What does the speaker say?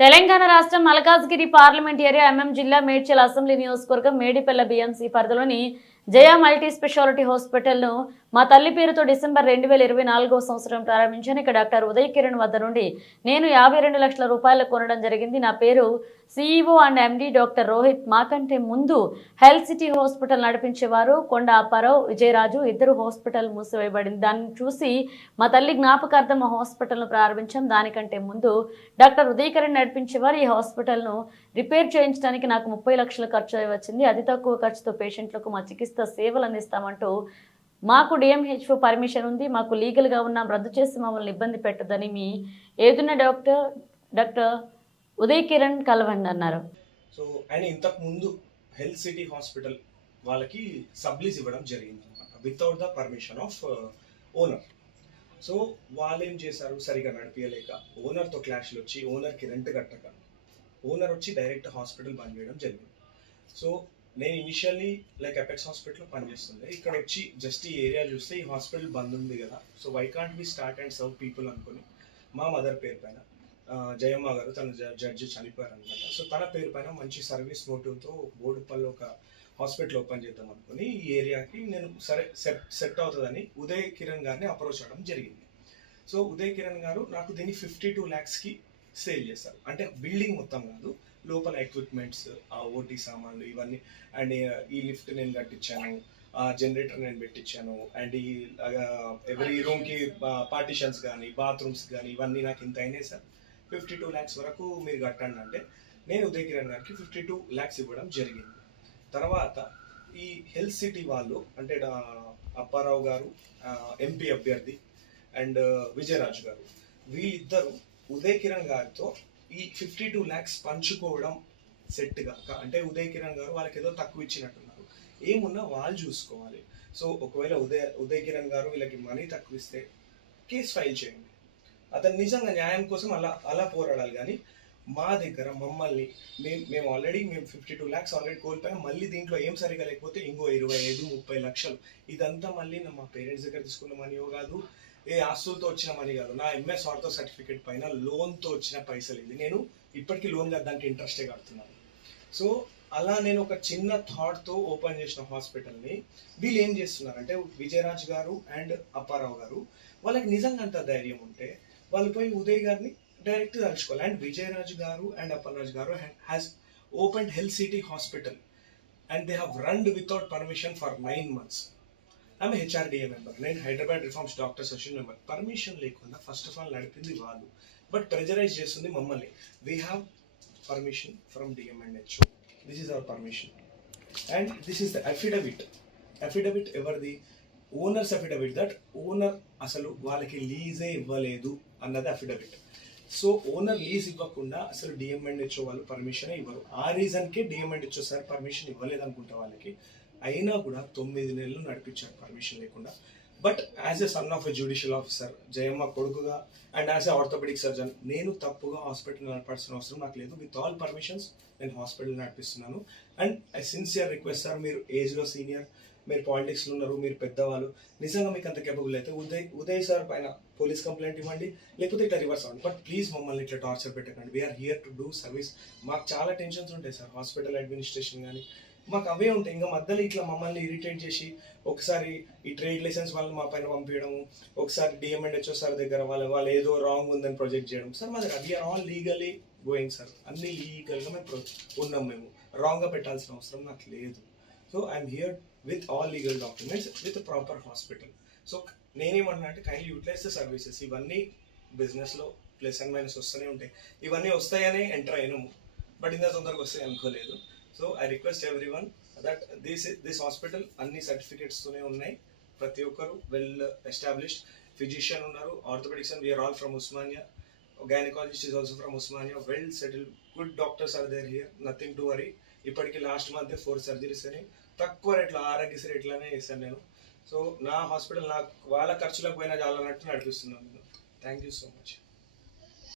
తెలంగాణ రాష్ట్రం Malkajgiri parliament area MM జిల్లా Medchal assembly నియోజకవర్గం మేడిపల్ల బిఎంసీ పరిధిలోని జయ మల్టీ స్పెషాలిటీ హాస్పిటల్ను మా తల్లి పేరుతో డిసెంబర్ రెండు వేల ఇరవై నాలుగో సంవత్సరం ప్రారంభించాను. ఇక డాక్టర్ ఉదయ్ కిరణ్ వద్ద నుండి నేను యాభై రెండు లక్షల రూపాయలు కొనడం జరిగింది. నా పేరు CEO and MD doctor Rohit. మాకంటే ముందు హెల్త్ సిటీ హాస్పిటల్ నడిపించేవారు కొండ అప్పారావు విజయరాజు ఇద్దరు హాస్పిటల్ మూసివేయబడింది. దాన్ని చూసి మా తల్లి జ్ఞాపకార్థం ఆ హాస్పిటల్ను ప్రారంభించాం. దానికంటే ముందు డాక్టర్ ఉదయ్ కిరణ్ నడిపించేవారు. ఈ హాస్పిటల్ను రిపేర్ చేయించడానికి నాకు ముప్పై లక్షల ఖర్చు వచ్చింది. అతి తక్కువ ఖర్చుతో పేషెంట్లకు మా చికిత్స సేవలు అందిస్తామంటూ మాకు డిఎంహెచ్ఓ పర్మిషన్ ఉంది మాకు లీగల్గా ఉన్నాం రద్దు చేసి మమ్మల్ని ఇబ్బంది పెట్టదని మీ ఏదున్న డాక్టర్ డాక్టర్ ఉదయ్ కిరణ్ కలవండి అన్నారు. సో ఆయన ఇంతకు ముందు హెల్త్ సిటీ హాస్పిటల్ వాళ్ళకి సబ్లీస్ ఇవ్వడం జరిగింది అనమాట without the permission of owner so వాళ్ళు ఏం చేశారు? సరిగా నడిపించలేక ఓనర్తో క్లాష్లు వచ్చి ఓనర్కి రెంట్ కట్టక ఓనర్ వచ్చి డైరెక్ట్ హాస్పిటల్ బంద్ చేయడం జరిగింది. సో నేను ఇనిషియల్లీ లైక్ ఎపెక్స్ హాస్పిటల్ పనిచేస్తుండే. ఇక్కడ వచ్చి జస్ట్ ఈ ఏరియా చూస్తే ఈ హాస్పిటల్ బంద్ ఉంది కదా. So we can't be start and serve people అనుకుని మా మదర్ పేరు పైన జయమ్మ గారు తన జడ్జి చనిపోయారు అనమాట సో తన పేరు పైన మంచి సర్వీస్ మోటివ్తో బోడుపల్లి ఒక హాస్పిటల్ ఓపెన్ చేద్దాం అనుకుని ఈ ఏరియాకి నేను సరే సెట్ సెట్ అవుతుందని ఉదయ్ కిరణ్ గారిని అప్రోచ్ అవ్వడం జరిగింది. సో ఉదయ్ కిరణ్ గారు నాకు దీన్ని ఫిఫ్టీ టూ ల్యాక్స్కి సేల్ చేస్తారు అంటే బిల్డింగ్ మొత్తం కాదు లోపల ఎక్విప్మెంట్స్ ఆ ఓటీ సామాన్లు ఇవన్నీ అండ్ ఈ లిఫ్ట్ నేను కట్టించాను ఆ జనరేటర్ నేను పెట్టించాను అండ్ ఈ ఎవరీ రూమ్కి పార్టిషన్స్ కానీ బాత్రూమ్స్ కానీ ఇవన్నీ నాకు ఇంత అయినాయి సార్. ఫిఫ్టీ టూ ల్యాక్స్ వరకు మీరు కట్టండి అంటే నేను ఉదయ్ కిరణ్ గారికి ఫిఫ్టీ టూ ల్యాక్స్ ఇవ్వడం జరిగింది. తర్వాత ఈ హెల్త్ సిటీ వాళ్ళు అంటే అప్పారావు గారు ఎంపీ అభ్యర్థి అండ్ విజయరాజు గారు వీళ్ళిద్దరు ఉదయ్ కిరణ్ గారితో ఈ ఫిఫ్టీ టూ ల్యాక్స్ పంచుకోవడం సెట్ కాక అంటే ఉదయ్ కిరణ్ గారు వాళ్ళకి ఏదో తక్కువ ఇచ్చినట్టున్నారు. ఏమున్నా వాళ్ళు చూసుకోవాలి. సో ఒకవేళ ఉదయ్ ఉదయ్ కిరణ్ గారు వీళ్ళకి మనీ తక్కువ ఇస్తే కేసు ఫైల్ చేయండి. అతను నిజంగా న్యాయం కోసం అలా అలా పోరాడాలి. కానీ మా దగ్గర మమ్మల్ని మేము మేము ఆల్రెడీ మేము ఫిఫ్టీ టూ ల్యాక్స్ ఆల్రెడీ కోల్పోయాం. మళ్ళీ దీంట్లో ఏం సరిగా లేకపోతే ఇంకో ఇరవై ఐదు ముప్పై లక్షలు. ఇదంతా మళ్ళీ మా పేరెంట్స్ దగ్గర తీసుకున్న మనీయో కాదు. ఏ ఆస్తులతో వచ్చిన మనీ కాదు. నా ఎంఎస్ ఆర్థో సర్టిఫికేట్ పైన లోన్తో వచ్చిన పైసలు ఇది నేను ఇప్పటికీ లోన్ దానికి ఇంట్రెస్టే కడుతున్నాను. సో అలా నేను ఒక చిన్న థాట్తో ఓపెన్ చేసిన హాస్పిటల్ని వీళ్ళు ఏం చేస్తున్నారంటే విజయరాజ్ గారు అండ్ అప్పారావు గారు వాళ్ళకి నిజంగా అంత ధైర్యం ఉంటే వాళ్ళు పోయి ఉదయ్ గారిని డైరెక్ట్ తలుచుకోవాలి అండ్ విజయరాజ్ గారు అండ్ అప్పలరాజ్ గారు has open health city hospital and they have run without permission for nine months ఆమె హెచ్ఆర్డిఏ మెంబర్ నేను Hyderabad reforms doctor session member. Permission లేకుండా ఫస్ట్ ఆఫ్ ఆల్ నడిపింది వాళ్ళు బట్ ప్రెజరైజ్ చేస్తుంది మమ్మల్ని. We have permission from DMNHO this is our permission and this is the affidavit affidavit ఎవరిది? Owners affidavit that owner అసలు వాళ్ళకి లీజే ఇవ్వలేదు అన్నది అఫిడవిట్ సో ఓనర్ లీజ్ ఇవ్వకుండా అసలు డిఎంఎన్హెచ్ఓ వాళ్ళు పర్మిషన్ ఇవ్వరు. ఆ రీజన్కే డిఎంఎన్హెచ్ఓ సార్ పర్మిషన్ ఇవ్వలేదు అనుకుంటా వాళ్ళకి. అయినా కూడా తొమ్మిది నెలలు నడిపించారు పర్మిషన్ లేకుండా. But as a son of a judicial officer Jayamma కొడుకుగా and as an orthopaedic surgeon నేను తప్పుగా హాస్పిటల్ నడపాల్సిన అవసరం నాకు లేదు. విత్ ఆల్ పర్మిషన్స్ నేను hospital నడిపిస్తున్నాను. And I sincere request sir మీరు ఏజ్లో సీనియర్ మీరు పాలిటిక్స్లో ఉన్నారు మీరు పెద్దవాళ్ళు నిజంగా మీకు అంత కేపబుల్ అయితే ఉదయ్ ఉదయ్ సార్ పైన పోలీస్ కంప్లైంట్ ఇవ్వండి లేకపోతే ఇట్లా రివర్స్ అవ్వండి. బట్ ప్లీజ్ మమ్మల్ని ఇట్లా టార్చర్ పెట్టకండి. We are here to do service మాకు చాలా టెన్షన్స్ ఉంటాయి సార్ హాస్పిటల్ అడ్మినిస్ట్రేషన్ కానీ మాకు అవే ఉంటాయి. ఇంకా మధ్యలో ఇట్లా మమ్మల్ని ఇరిటేట్ చేసి ఒకసారి ఈ ట్రేడ్ లైసెన్స్ వాళ్ళని మా పైన పంపించడము ఒకసారి డిఎంఎండ్హెచ్ఓ సార్ దగ్గర వాళ్ళ వాళ్ళు ఏదో రాంగ్ ఉందని ప్రొజెక్ట్ చేయడం. సార్ మా దగ్గర we are all legally going sir. అన్ని లీగల్గా మేము ఉన్నాం మేము. రాంగ్గా పెట్టాల్సిన అవసరం నాకు లేదు. So I'm here with all legal documents with proper hospital so నేనేమన్నా అంటే కైండ్లీ యూటిలైజ్ ద సర్వీసెస్ ఇవన్నీ బిజినెస్లో ప్లస్ అండ్ మైనస్ వస్తూనే ఉంటాయి. ఇవన్నీ వస్తాయని ఎంటర్ అయినాము. బట్ ఇంత తొందరగా వస్తాయి అనుకోలేదు. So I request everyone that this this hospital అన్ని సర్టిఫికేట్స్తోనే ఉన్నాయి. ప్రతి ఒక్కరు వెల్ ఎస్టాబ్లిష్డ్ ఫిజిషియన్ ఉన్నారు. Orthopaedics and we are all from Osmania gynaecologist is also from Osmania well settle good doctors are there here nothing to worry ఇప్పటికి last month four surgeries అని. తక్కువ రేట్లో ఆరోగ్యశ్రీ రేట్లనే చేశాను నేను. సో నా హాస్పిటల్ నాకు వాళ్ళ ఖర్చులకు పోయినా చాలా అన్నట్టు నడిపిస్తున్నాను థ్యాంక్ యూ సో మచ్